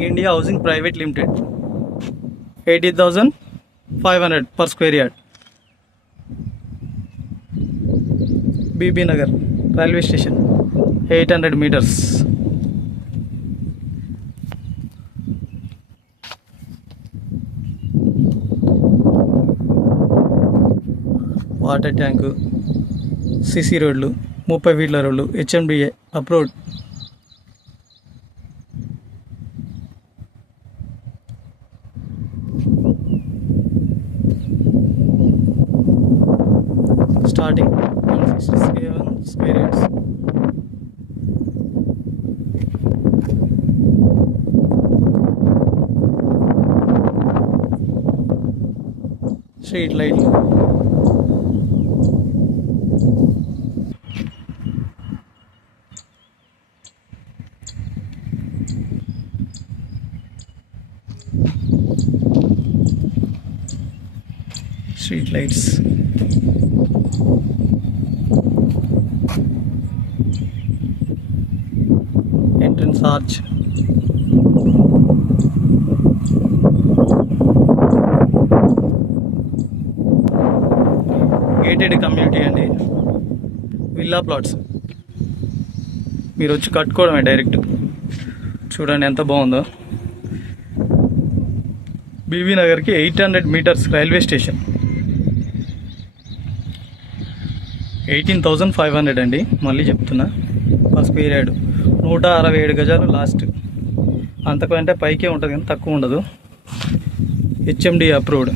King India Housing Private Limited. 80,500 per square yard. BB Nagar Railway Station. 800 meters. Water tank, CC రోడ్లు, 30 ఫీట్ల రోడ్లు, HMDA approved. Starting 167 square yards. Street లైట్లు, street lights, entrance arch, gated community అండి. Villa plots మీరు వచ్చి కట్టుకోవడమే డైరెక్ట్. చూడండి ఎంత బాగుందో. బీబీ నగర్కి 800 meters రైల్వే స్టేషన్. 18,500 అండి. మళ్ళీ చెప్తున్నా, పర్ స్క్వేర్ యార్డ్. 167 గజాలు లాస్ట్. అంతకంటే పైకే ఉంటుంది కానీ తక్కువ ఉండదు. HMD approved.